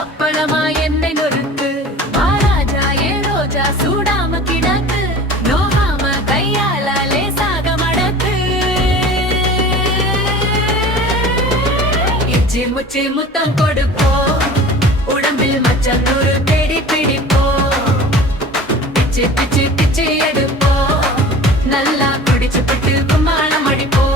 அப்பளமா என்னை நொறுக்கு மகாராஜா ஏ ரோஜா சூடாம கிடக்கு நோகாம கையால லேசாக மடக்கு இச்சி முச்சி முத்தம் கொடுப்போ உடம்பில் மச்சம் நூறு தேடி பிடிப்போ பிச்சு பிச்சு பிச்சு எடுப்போ நல்லா குடிச்சு பிட்டு கும்மாளம் அடிப்போ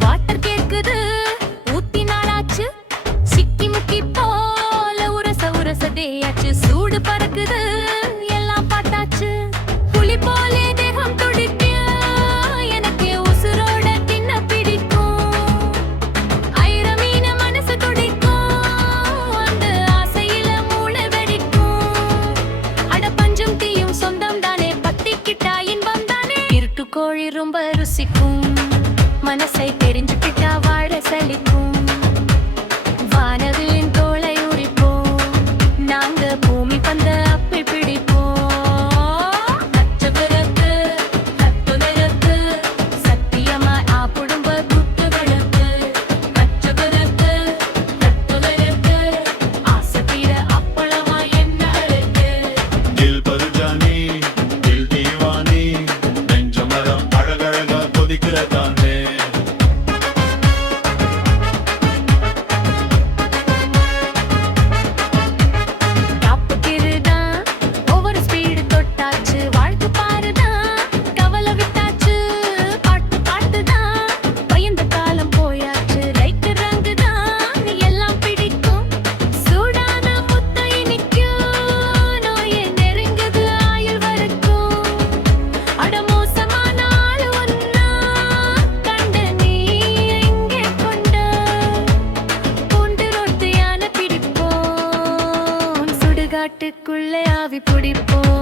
வாட்டர் கேக்குது ஊத்தி நாளாச்சு சிக்கி முக்கி போல உரச உரசதேயாச்சு சூடு பறக்குது எல்லாம் பாட்டாச்சு புலி போலே தேகம் துடிக்க எனக்கு உசுரோட தின்ன பிடிக்கும் ஐரமீன மனசு துடிக்கும் அந்த ஆசையில மூளை வெடிக்கும் அட பஞ்சம் தீயும் சொந்தம் தானே பத்திக்கிட்டா இன்பம் தானே இருட்டு கோழி ரொம்ப ருசிக்கும் மனசை தெரிஞ்சுக்கிட்டா வாழ சலிக்கும் வானவிலின் தோளை உரிப்போம் நாங்க பூமி பந்த அப்பி பிடிப்போம் நச்ச பிறகு கத்து நிறத்து சத்தியமா ஆப்புடும்ப குத்து விளக்கு நச்ச பிறகு கத்து நிறத்து ஆசை தீர அப்பளமா என்ன அழகு தில் பருஜானி தில் தீவானி நெஞ்சமரம் அழகழகா கொதிக்கிறதானே காட்டுக்குள்ளே ஆவி பிடிப்போம்